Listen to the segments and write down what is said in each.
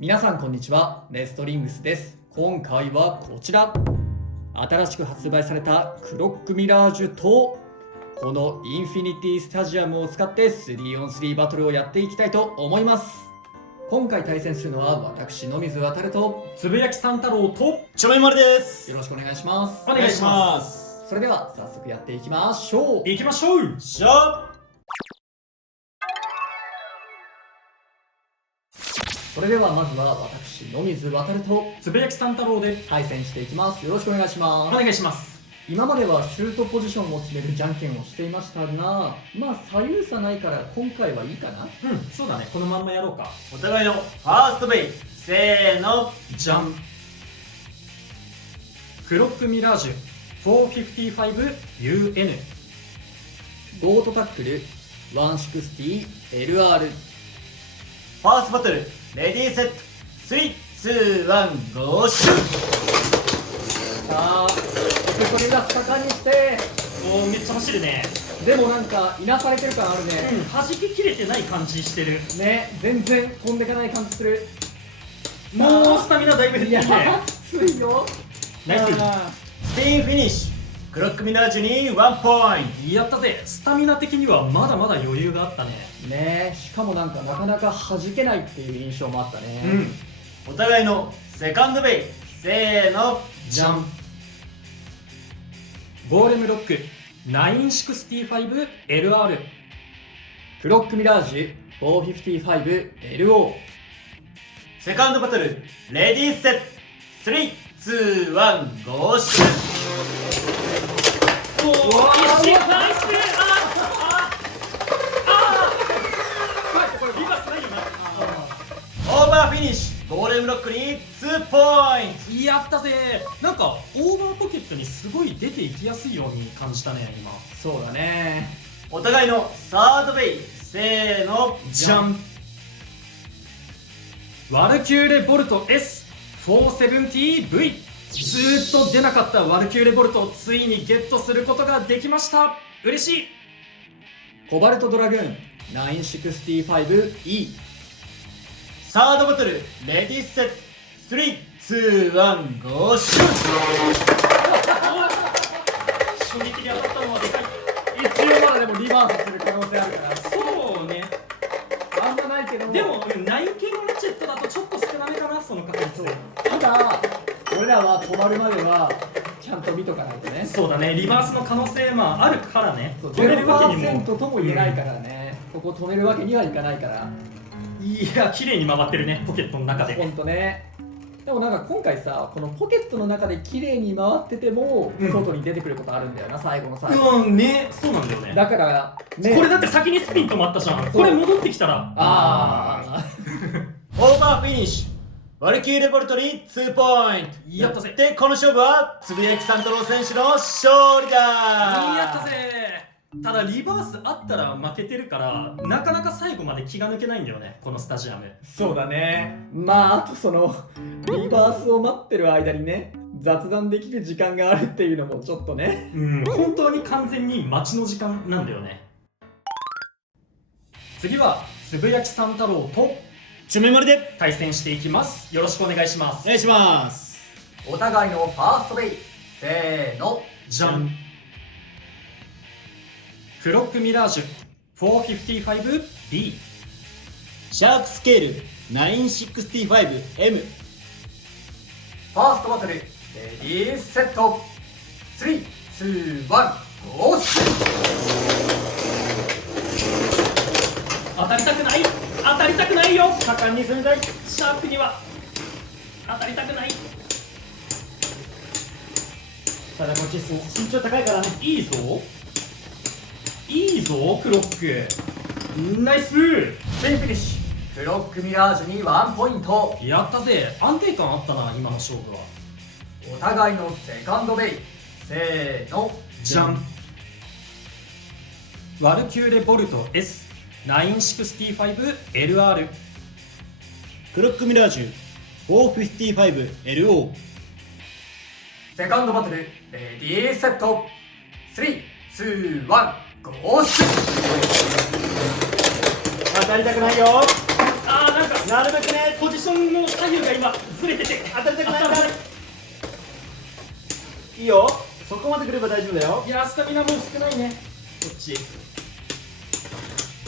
皆さんこんにちは、ネストリングスです。今回はこちら、新しく発売されたクロックミラージュとこのインフィニティスタジアムを使って 3on3 バトルをやっていきたいと思います。今回対戦するのは私野水航とつぶやきさん太郎とちょめまるです。よろしくお願いします。お願いします。それでは早速やっていきましょう。行きましょう。しゃそれではまずは私野水航とつぶやきさん太郎で対戦していきます。よろしくお願いします。お願いします。今まではシュートポジションを決めるじゃんけんをしていましたが、まあ左右差ないから今回はいいかな。そうだね、このまんまやろうか。お互いのファーストベイ、せーの、じゃん。クロックミラージュ 455UN。 ゴートタックル 160LR。 ファーストバトル、レディーセット、3、2、1、ゴーシュー。さあそれが盛んにして、おー、めっちゃ走るね。でもなんかいなされてる感あるね。弾ききれてない感じしてるね、全然飛んでかない感じする。もうスタミナだいぶ減っいやてるね。熱いよ。ナイス。スピンフィニッシュ、クロックミラージュに1ポインやったぜ。スタミナ的にはまだまだ余裕があったね。ね、しかもなんかなかなか弾けないっていう印象もあったね。ト。お互いのセカンドベイ、せーの、じゃん。ゴーレムロック 965LR。 クロックミラージュ 455LO。 セカンドバトル、レディーセット、3、2、1、ゴーシュー。おー、ナイス。リバースないよな。オーバーフィニッシュ、ゴーレムロックに2ポイント。やったぜ。なんかオーバーポケットにすごい出ていきやすいように感じたね今。そうだね。お互いのサードベイ、せーの、じゃん。ワルキューレボルト S470V。 ずーっと出なかったワルキューレボルトをついにゲットすることができました。嬉しい。コバルトドラグーン 965E。 サードバトル、レディーセット、3、2、1、ゴーシュー。衝撃で当たったのはでかい。一応まだでもリバースする可能性あるから、そうね。あんまないけど。でも内系のラチェットだとちょっと少なめかな、その確率。ただ俺らは止まるまではちゃんと見とかないとね。そうだね、リバースの可能性あるからね。そう止めるわけにも。 0% とも言えないからね、ここ止めるわけにはいかないから。いや、綺麗に回ってるね、ポケットの中で。ほんとね。でもなんか今回さ、このポケットの中で綺麗に回ってても、外に出てくることあるんだよな、最後の最後。ね、そうなんだよね。だから、ね、これだって先にスピン止まったじゃん。これ戻ってきたら、オーバーフィニッシュ、ワルキューレボルトに2ポイント。やったぜ。で、この勝負はつぶやきさん太郎選手の勝利だ。やったぜ。ただリバースあったら負けてるから、なかなか最後まで気が抜けないんだよね、このスタジアム。そうだね。まああとそのリバースを待ってる間にね、雑談できる時間があるっていうのもちょっとね。本当に完全に待ちの時間なんだよね。次はつぶやきさん太郎とちょめまるで対戦していきます。よろしくお願いします。お願いします。お互いのファーストベイ、せーの、じゃん。クロックミラージュ 455B。 シャークスケール 965M。 ファーストバトル、レディーセット、3、2、1、ゴーシュー。当たりたくない、当たりたくないよ。果敢に攻めたい。シャープには当たりたくない。ただこっち身長高いからね。いいぞいいぞ、クロックナイス。スピンフィニッシュ、クロックミラージュに1ポイント。やったぜ。安定感あったな、今の勝負は。お互いのセカンドベイ、せーの、じゃん。ワルキューレボルト S965LR。 クロックミラージュ 455LO。 セカンドバトル、レディーセット、3、2、1、ゴーシュー。当たりたくないよ。なんかなるべくね、ポジションの左右が今ずれてて当たりたくないんだ。いいよ、そこまで来れば大丈夫だよ。いや、スタミナも少ないね、こっち。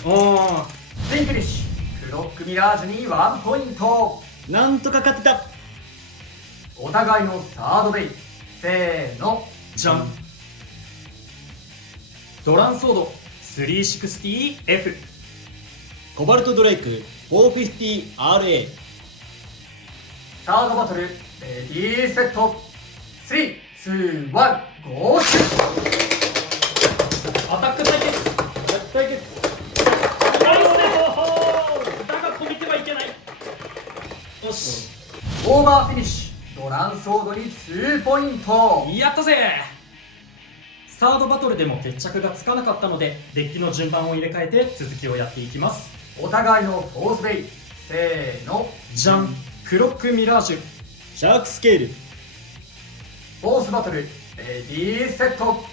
おー、スイングリッシュクロックミラージュに1ポイント。なんとか勝てた。お互いのサードベイ、せーの。じゃん。ドランソード 360F。 コバルトドレイク 450RA。 サードバトルレディーセット。3、2、1、ゴーシュ。アタック対決。対決。ナイス。だがこびてはいけない。よし、オーバーフィニッシュ。ドランソードに2ポイント。やったぜ。サードバトルでも決着がつかなかったので、デッキの順番を入れ替えて続きをやっていきます。お互いのフォースベイ、せーの。じゃん。クロックミラージュ。シャークスケール。フォースバトルレディーセット。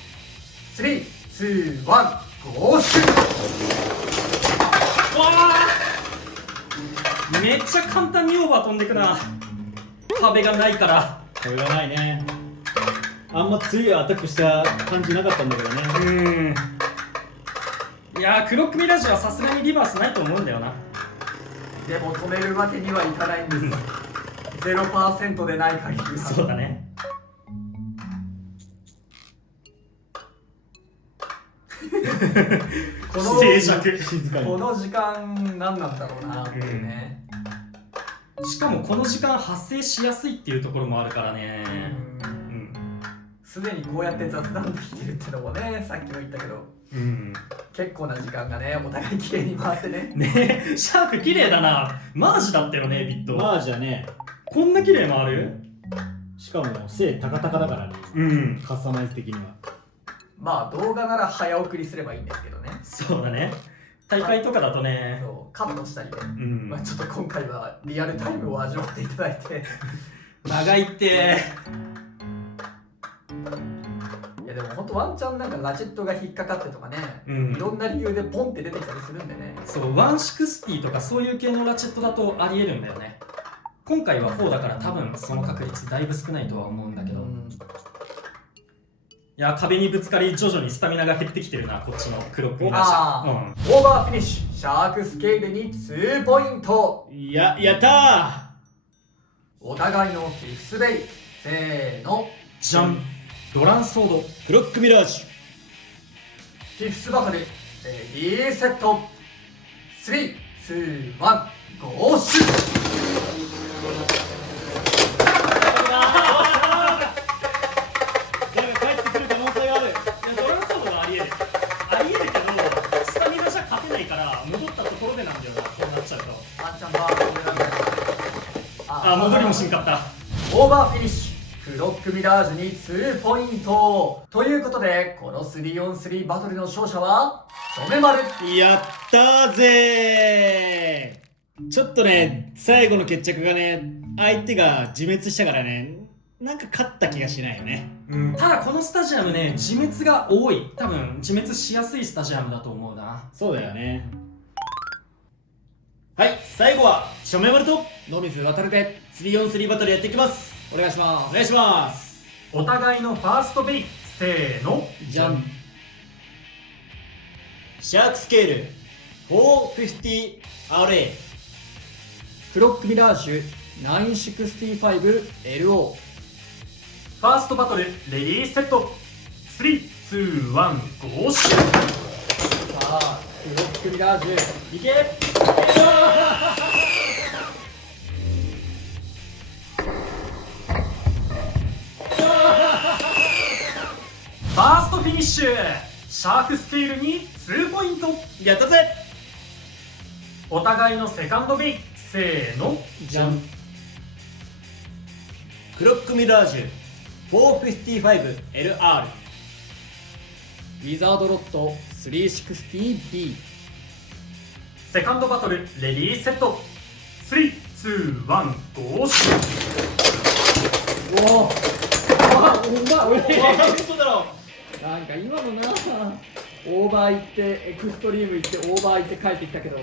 3、2、1、ゴーシュ。わあ、めっちゃ簡単にオーバー飛んでくな。壁がないから。これがないね。あんま強いアタックした感じなかったんだけどね。いやー、クロックミラージュはさすがにリバースないと思うんだよな。でも止めるわけにはいかないんです。0% でない限り。そうだね。この静寂。静かに。この時間何なんだろうなっていうね。しかもこの時間発生しやすいっていうところもあるからね。すでにこうやって雑談できてるってのもね、さっきも言ったけど、結構な時間がね、お互い綺麗に回ってね。ねえ、シャーク綺麗だな。マージだったよね、ビット。マージはね、こんな綺麗回る？しかも背高々だからね。カスタマイズ的には。まあ動画なら早送りすればいいんですけどね。そうだね。大会とかだとね。そうカットしたりで、うん。ちょっと今回はリアルタイムを味わっていただいて。長いって。いやでも本当ワンチャンなんかラチェットが引っかかってとかね、うんいろんな理由でポンって出てきたりするんでね。そう、160とかそういう系のラチェットだとありえるんだよね。今回は4だから多分その確率だいぶ少ないとは思うんだけど。いや、壁にぶつかり徐々にスタミナが減ってきてるな、こっちのクロックミラージあー、オーバーフィニッシュシャークスケールに2ポイント。やったお互いのフィフスベイ、せーの。じゃん。ドランソード。ー。クロックミラージュ。フィフスバトルレディーセット。3、2、1、ゴーシュ。でも帰ってくる可能性がある。いや、ドランソードはありえる。ありえるけど、スタミナじゃ勝てないから戻ったところでなんだよな、こうなっちゃうと。ワンチャンバーこれなんだよ。あ、戻りもしんかった。オーバーフィニッシュクロックミラージュに2ポイントということで、この 3on3 バトルの勝者はチョメマル。やったぜー。ちょっとね、最後の決着がね、相手が自滅したからね、なんか勝った気がしないよね。ただこのスタジアムね、自滅が多い。多分自滅しやすいスタジアムだと思うな。そうだよね。はい、最後はチョメマルとノミズ渡るで 3on3 バトルやっていきます。お願いしまお願いします。お互いのファーストベイ、せーの。す。じゃん。シャークスケール 450RA。クロックミラージュ 965LO。ファーストバトル、レディーセット。3、2、1、ゴーシュ。さあクロックミラージュいけ。ファーストフィニッシュ。シャークスケールに2ポイント。やったぜ。お互いのセカンドベイ、せーの。じゃん。クロックミラージュ 455LR。ウィザードロット 360B。セカンドバトル、レディーセット。3、2、1、ゴーシュ。おお嘘だろ。なんか今のな、オーバー行ってエクストリーム行ってオーバー行って帰ってきたけど、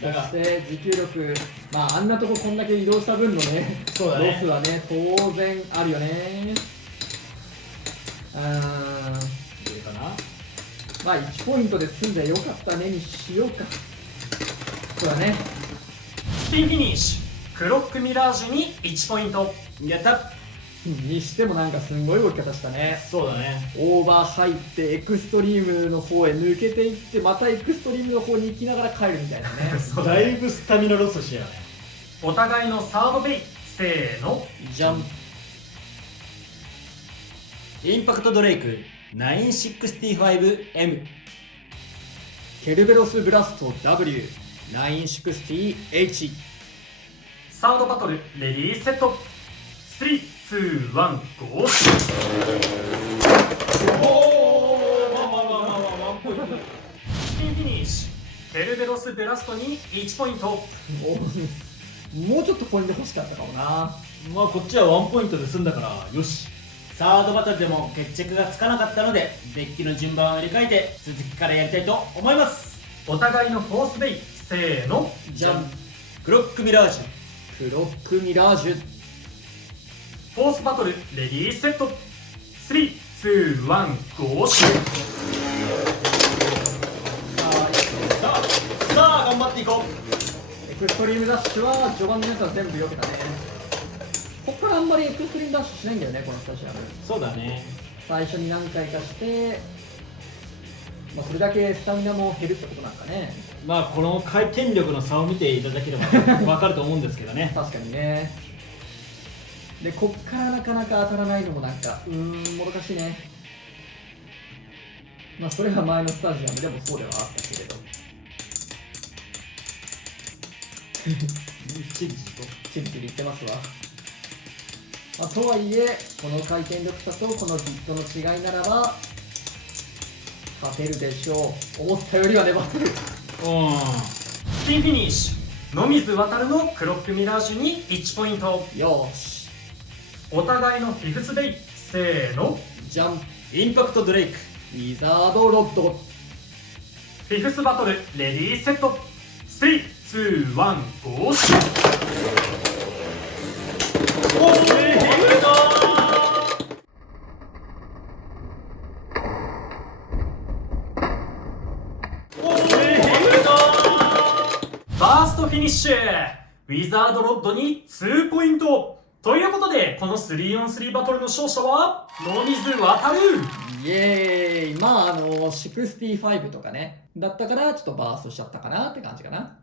そして持久力、まああんなとここんだけ移動した分のね、そうだねロスはね、当然あるよね。どれかな。まあ1ポイントで済んでよかったねにしようか。そうだね。スピンフィニッシュクロックミラージュに1ポイント。やった。にしてもなんかすんごい動き方したね。そうだね。オーバー入ってエクストリームの方へ抜けていってまたエクストリームの方に行きながら帰るみたいなね。そうだね。だいぶスタミナロスしてたね。お互いのサードベイ、せーの。じゃん。インパクトドレイク 965M。 ケルベロスブラスト W960H。 サードバトルレディーセット。3、2、1、ゴー。スピンフィニッシュケルベロスブラストに1ポイント。もうちょっとポイント欲しかったかもな。まあこっちはワンポイントで済んだからよし。サードバトルでも決着がつかなかったのでデッキの順番を入れ替えて続きからやりたいと思います。お互いのフォースベイ、せーの。じゃん。クロックミラージュ。クロックミラージュ。フォースバトルレディーセット。3、2、1、ゴー。さあ頑張っていこう。エクストリームダッシュは序盤のやつは全部避けたね。こっからあんまりエクストリームダッシュしないんだよね、このスタジアム。そうだね。最初に何回かして、まあ、それだけスタミナも減るってことなんかね。まあこの回転力の差を見ていただければ分かると思うんですけどね。確かにね。で、こっからなかなか当たらないのもなんかもどかしいね。まあそれは前のスタジアムでもそうではあったけれど。チリチリとチリチリ言ってますわ。まあ、とはいえこの回転力差とこのヒットの違いならば勝てるでしょう。思ったよりは粘ってる。スピンフィニッシュ野水航のクロックミラージュに1ポイント。よーし。お互いのフィフスベイ、せーの。ジャンプ。インパクトドレイク。ウィザードロッド。フィフスバトルレディーセット。3、2、1、ゴー。スバーストフィニッシュウィザードロッドに2ポイント。ということでこの 3on3 バトルの勝者は野水航。イエーイ。まあ65とかねだったからちょっとバーストしちゃったかなって感じかな。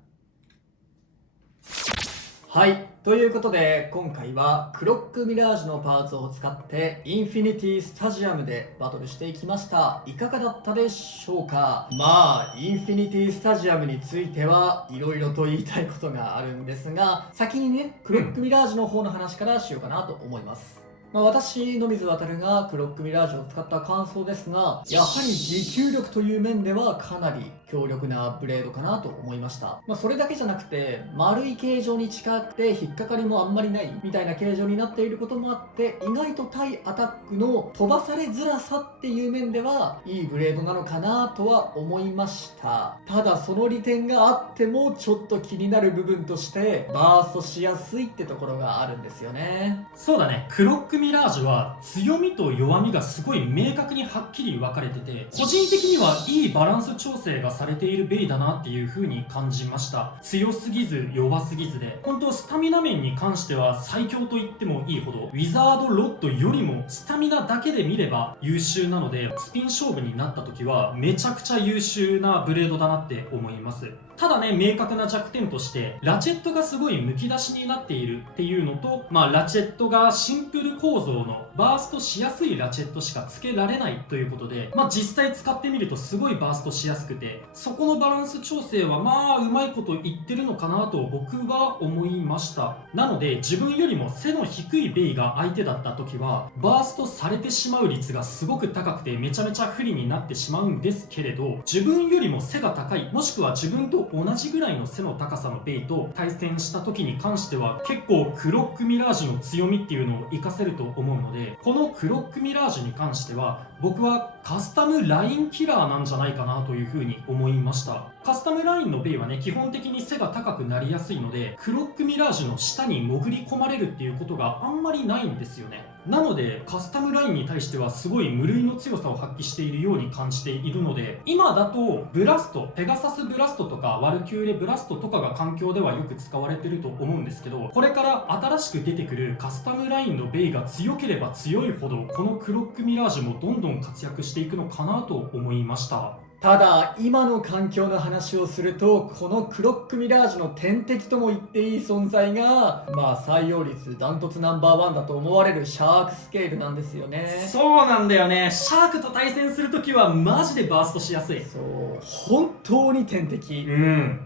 はい、ということで今回はクロックミラージュのパーツを使ってインフィニティスタジアムでバトルしていきました。いかがだったでしょうか。まあインフィニティスタジアムについてはいろいろと言いたいことがあるんですが、先にねクロックミラージュの方の話からしようかなと思います。私、野水航がクロックミラージュを使った感想ですが、やはり持久力という面ではかなり強力なブレードかなと思いました。それだけじゃなくて、丸い形状に近くて引っかかりもあんまりないみたいな形状になっていることもあって、意外と対アタックの飛ばされづらさっていう面ではいいブレードなのかなとは思いました。ただその利点があってもちょっと気になる部分としてバーストしやすいってところがあるんですよね。そうだね、クロックミラージュは強みと弱みがすごい明確にはっきり分かれてて、個人的にはいいバランス調整がされているベイだなっていう風に感じました。強すぎず弱すぎずで、本当スタミナ面に関しては最強と言ってもいいほど、ウィザードロッドよりもスタミナだけで見れば優秀なので、スピン勝負になった時はめちゃくちゃ優秀なブレードだなって思います。ただね、明確な弱点としてラチェットがすごいむき出しになっているっていうのと、ラチェットがシンプル構造のバーストしやすいラチェットしか付けられないということで、実際使ってみるとすごいバーストしやすくて、そこのバランス調整はうまいこと言ってるのかなと僕は思いました。なので自分よりも背の低いベイが相手だった時はバーストされてしまう率がすごく高くてめちゃめちゃ不利になってしまうんですけれど、自分よりも背が高い、もしくは自分と同じぐらいの背の高さのベイと対戦した時に関しては結構クロックミラージュの強みっていうのを活かせると思うので、このクロックミラージュに関しては僕はカスタムラインキラーなんじゃないかなというふうに思いました。カスタムラインのベイはね、基本的に背が高くなりやすいので、クロックミラージュの下に潜り込まれるっていうことがあんまりないんですよね。なのでカスタムラインに対してはすごい無類の強さを発揮しているように感じているので、今だとブラスト、ペガサスブラストとかワルキューレブラストとかが環境ではよく使われてると思うんですけど、これから新しく出てくるカスタムラインのベイが強ければ強いほど、このクロックミラージュもどんどん活躍していくのかなと思いました。ただ今の環境の話をすると、このクロックミラージュの天敵とも言っていい存在が採用率ダントツナンバーワンだと思われるシャークスケールなんですよね。そうなんだよね。シャークと対戦するときはマジでバーストしやすい。そう、本当に天敵、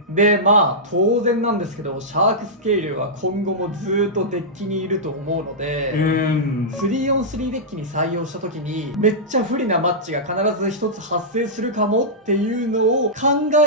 で当然なんですけど、シャークスケールは今後もずっとデッキにいると思うので、3on3 デッキに採用した時にめっちゃ不利なマッチが必ず一つ発生するかもっていうのを考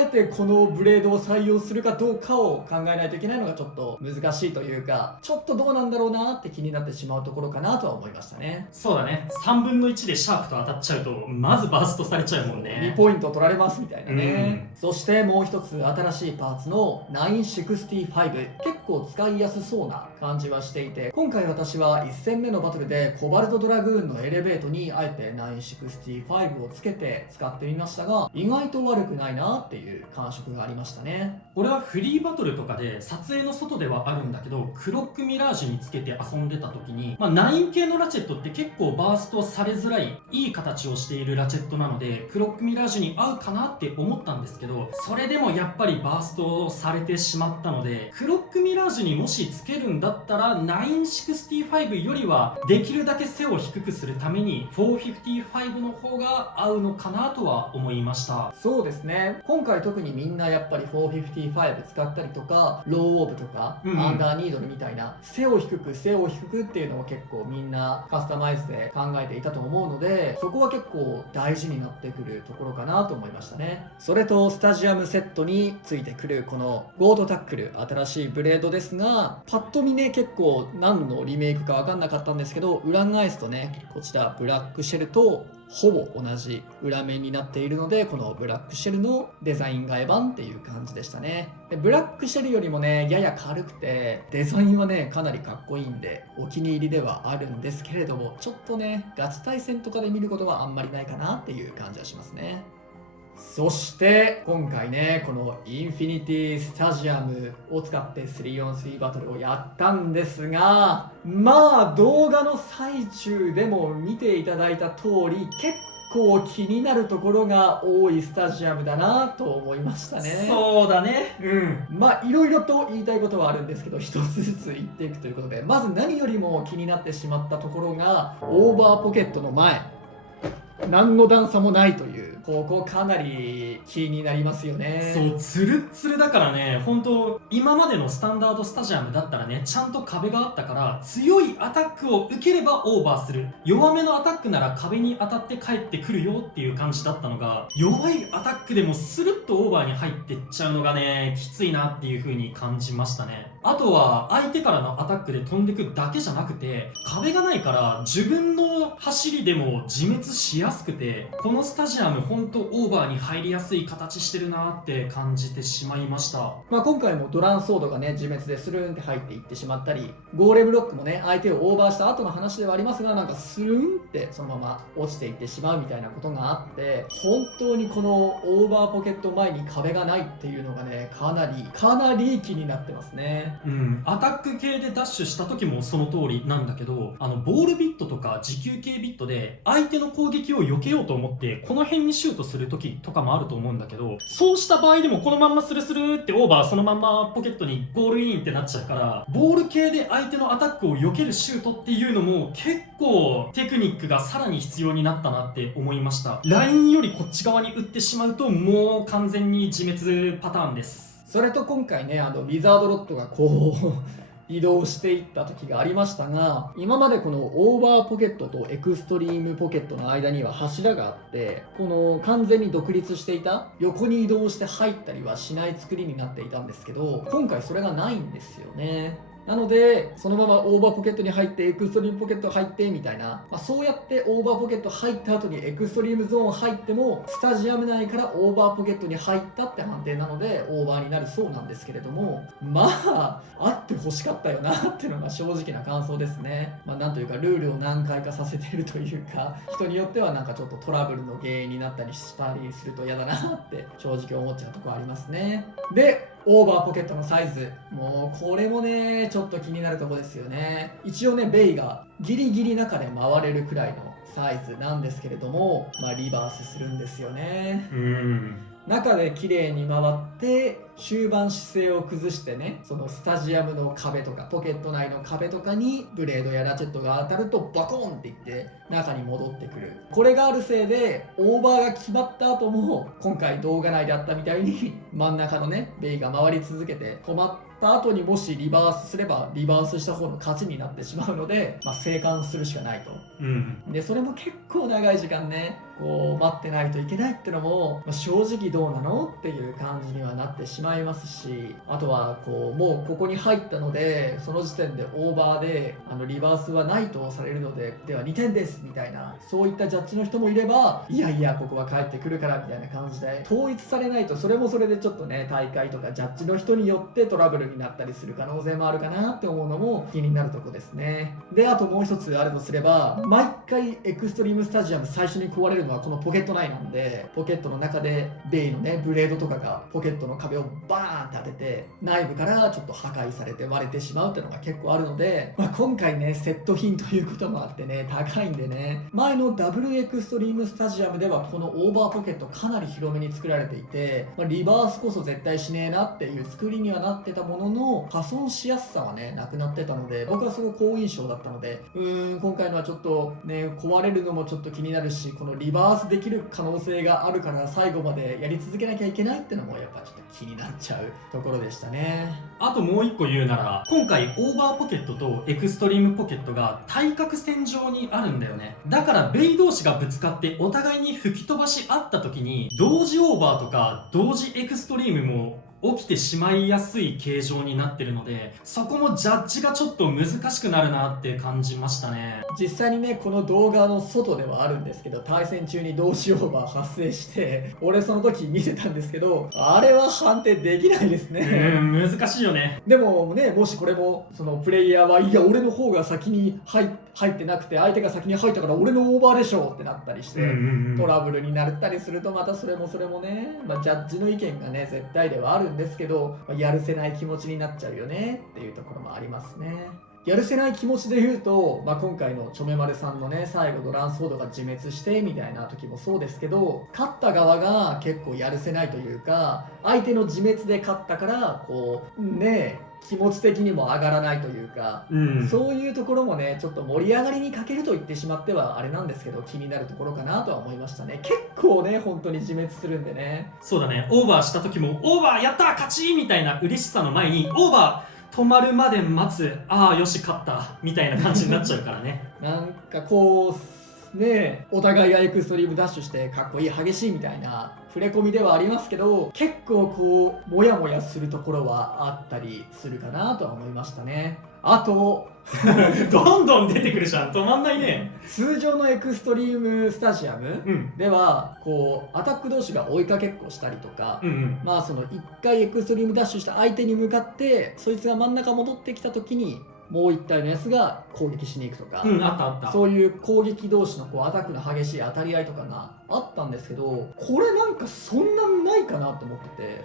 えて、このブレードを採用するかどうかを考えないといけないのがちょっと難しいというか、ちょっとどうなんだろうなって気になってしまうところかなとは思いましたね。そうだね。3分の1でシャークと当たっちゃうとまずバーストされちゃうもんね。2ポイント取られますみたいなね、そしてもう一つ新しいパーツの965、結構使いやすそうな感じはしていて、今回私は1戦目のバトルでコバルトドラグーンのエレベートにあえて965をつけて使ってみましたが、意外と悪くないなっていう感触がありましたね。俺はフリーバトルとかで撮影の外ではあるんだけど、クロックミラージュにつけて遊んでた時に、9系のラチェットって結構バーストされづらいいい形をしているラチェットなので、クロックミラージュに合うかなって思ったんですけど、それでもやっぱりバーストされてしまったので、クロックミラージュにもしつけるんだったら965よりはできるだけ背を低くするために455の方が合うのかなとは思いました。そうですね、今回特にみんなやっぱり455使ったりとか、ローオーブとか、アンダーニードルみたいな背を低くっていうのを結構みんなカスタマイズで考えていたと思うので、そこは結構大事になってくるところかなと思いましたね。それとスタジアムセットについてくるこのゴードタックル、新しいブレードですが、パッと見ね結構何のリメイクか分かんなかったんですけど、裏返すとねこちらブラックシェルとほぼ同じ裏面になっているので、このブラックシェルのデザイン替え版っていう感じでしたね。でブラックシェルよりもねやや軽くて、デザインはねかなりかっこいいんでお気に入りではあるんですけれども、ちょっとねガチ対戦とかで見ることはあんまりないかなっていう感じはしますね。そして今回ねこのインフィニティスタジアムを使って 3on3 バトルをやったんですが、動画の最中でも見ていただいた通り、結構気になるところが多いスタジアムだなと思いましたね。そうだね。いろいろと言いたいことはあるんですけど、一つずつ言っていくということで、まず何よりも気になってしまったところがオーバーポケットの前、何の段差もないという、ここかなり気になりますよね。そう、ツルッツルだからね、本当今までのスタンダードスタジアムだったらね、ちゃんと壁があったから強いアタックを受ければオーバーする、弱めのアタックなら壁に当たって帰ってくるよっていう感じだったのが、弱いアタックでもスルッとオーバーに入ってっちゃうのがねきついなっていう風に感じましたね。あとは相手からのアタックで飛んでくだけじゃなくて、壁がないから自分の走りでも自滅しやすくて、このスタジアムほんとオーバーに入りやすい形してるなって感じてしまいました。今回もドランソードがね自滅でスルーンって入っていってしまったり、ゴーレムロックもね相手をオーバーした後の話ではありますが、なんかスルーンってそのまま落ちていってしまうみたいなことがあって、本当にこのオーバーポケット前に壁がないっていうのがねかなり気になってますね。アタック系でダッシュした時もその通りなんだけど、ボールビットとか持久系ビットで相手の攻撃を避けようと思ってこの辺にシュートする時とかもあると思うんだけど、そうした場合でもこのまんまスルスルってオーバーそのまんまポケットにゴールインってなっちゃうから、ボール系で相手のアタックを避けるシュートっていうのも結構テクニックがさらに必要になったなって思いました。ラインよりこっち側に打ってしまうともう完全に自滅パターンです。それと今回ねウィザードロットがこう移動していった時がありましたが、今までこのオーバーポケットとエクストリームポケットの間には柱があって、この完全に独立していた、横に移動して入ったりはしない作りになっていたんですけど、今回それがないんですよね。なのでそのままオーバーポケットに入ってエクストリームポケット入ってみたいな、そうやってオーバーポケット入った後にエクストリームゾーン入ってもスタジアム内からオーバーポケットに入ったって判定なのでオーバーになるそうなんですけれども、あってほしかったよなっていうのが正直な感想ですね。なんというかルールを難解化させているというか、人によってはなんかちょっとトラブルの原因になったりしたりすると嫌だなって正直思っちゃうところありますね。でオーバーポケットのサイズ、もうこれもねちょっと気になるところですよね。一応ねベイがギリギリ中で回れるくらいのサイズなんですけれども、リバースするんですよね。中で綺麗に回って終盤姿勢を崩してね、そのスタジアムの壁とかポケット内の壁とかにブレードやラチェットが当たるとバコーンっていって中に戻ってくる。これがあるせいでオーバーが決まった後も今回動画内であったみたいに真ん中のねベイが回り続けて止まった後にもしリバースすればリバースした方の勝ちになってしまうので、生還するしかないと。でそれも結構長い時間ねこう待ってないといけないってのも、正直どうなのっていう感じにはなってしまいますし、あとはこうもうここに入ったのでその時点でオーバーでリバースはないとされるのででは2点ですみたいな、そういったジャッジの人もいれば、いやいやここは帰ってくるからみたいな感じで統一されないと、それもそれでちょっとね大会とかジャッジの人によってトラブルになったりする可能性もあるかなって思うのも気になるとこですね。であともう一つあるとすれば、毎回エクストリームスタジアム最初に壊れるのはこのポケット内なんで、ポケットの中でベイのねブレードとかがポケットの壁をバーンって当てて内部からちょっと破壊されて割れてしまうっていうのが結構あるので、今回ねセット品ということもあってね高いんでね、前のダブルエクストリームスタジアムではこのオーバーポケットかなり広めに作られていて、リバースこそ絶対しねえなっていう作りにはなってたものの破損しやすさはねなくなってたので、僕はすごく好印象だったので、今回のはちょっとね壊れるのもちょっと気になるし、このリバースできる可能性があるから最後までやり続けなきゃいけないってのもやっぱちょっと気になっちゃうところでしたね。あともう一個言うなら、今回オーバーポケットとエクストリームポケットが対角線上にあるんだよね。だからベイ同士がぶつかってお互いに吹き飛ばし合った時に同時オーバーとか同時エクストリームも起きてしまいやすい形状になってるので、そこもジャッジがちょっと難しくなるなって感じましたね。実際にねこの動画の外ではあるんですけど、対戦中に同時オーバー発生して俺その時見てたんですけど、あれは判定できないですね。難しいよね。でもね、もしこれもそのプレイヤーはいや俺の方が先に入ってなくて相手が先に入ったから俺のオーバーでしょってなったりして、トラブルになったりするとまたそれもね、ジャッジの意見がね絶対ではあるんですけど、やるせない気持ちになっちゃうよねっていうところもありますね。やるせない気持ちで言うと、今回のちょめまるさんのね最後のランソードが自滅してみたいな時もそうですけど、勝った側が結構やるせないというか、相手の自滅で勝ったからこうね気持ち的にも上がらないというか、そういうところもねちょっと盛り上がりに欠けると言ってしまってはあれなんですけど、気になるところかなとは思いましたね。結構ね本当に自滅するんでね。そうだね、オーバーした時もオーバーやった勝ちみたいな嬉しさの前にオーバー止まるまで待つ、ああよし勝ったみたいな感じになっちゃうからね。なんかこうねお互いがエクストリームダッシュしてかっこいい激しいみたいな触れ込みではありますけど、結構こうモヤモヤするところはあったりするかなとは思いましたね。あとどんどん出てくるじゃん、止まんないね。通常のエクストリームスタジアムではこうアタック同士が追いかけっこしたりとか、その1回エクストリームダッシュした相手に向かってそいつが真ん中戻ってきた時にもう1体のやつが攻撃しに行くとか、あったそういう攻撃同士のこうアタックの激しい当たり合いとかがあったんですけど、これなんかそんなないかなと思ってて、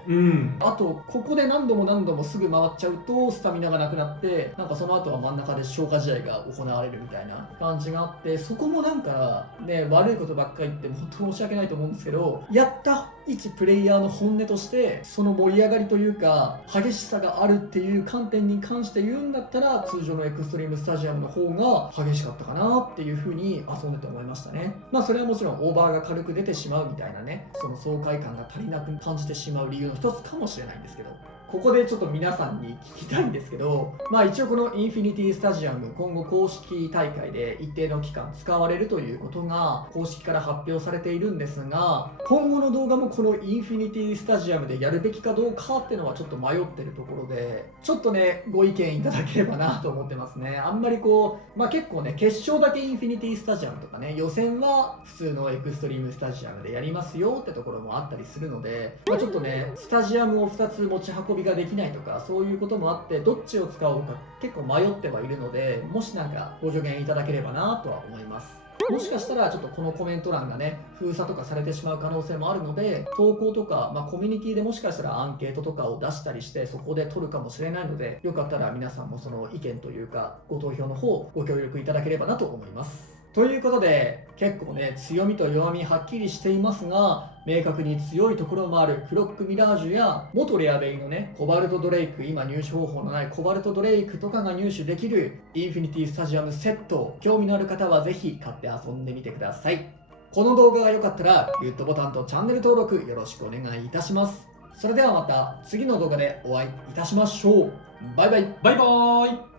あとここで何度もすぐ回っちゃうとスタミナがなくなって、なんかその後は真ん中で消化試合が行われるみたいな感じがあって、そこもなんかね悪いことばっかり言って本当申し訳ないと思うんですけど、やった一プレイヤーの本音としてその盛り上がりというか激しさがあるっていう観点に関して言うんだったら、通常のエクストリームスタジアムの方が激しかったかなっていう風に遊んでて思いましたね。それはもちろんオーバーが軽く出てしまうみたいなね、その爽快感が足りなく感じてしまう理由の一つかもしれないんですけど、ここでちょっと皆さんに聞きたいんですけど、一応このインフィニティスタジアム、今後公式大会で一定の期間使われるということが公式から発表されているんですが、今後の動画もこのインフィニティスタジアムでやるべきかどうかっていうのはちょっと迷ってるところで、ちょっとね、ご意見いただければなと思ってますね。あんまり結構ね、決勝だけインフィニティスタジアムとかね、予選は普通のエクストリームスタジアムでやりますよってところもあったりするので、ちょっとね、スタジアムを2つ持ち運びができないとか、そういうこともあって、どっちを使おうか結構迷ってはいるので、もしなんかご助言いただければなとは思います。もしかしたらちょっとこのコメント欄がね、封鎖とかされてしまう可能性もあるので、投稿とか、コミュニティでもしかしたらアンケートとかを出したりして、そこで取るかもしれないので、よかったら皆さんもその意見というか、ご投票の方、ご協力いただければなと思います。ということで、結構ね、強みと弱みはっきりしていますが、明確に強いところもあるクロックミラージュや、元レアベイのね、コバルトドレイク、今入手方法のないコバルトドレイクとかが入手できるインフィニティスタジアムセット、興味のある方はぜひ買って遊んでみてください。この動画が良かったら、グッドボタンとチャンネル登録よろしくお願いいたします。それではまた次の動画でお会いいたしましょう。バイバイ。バイバーイ。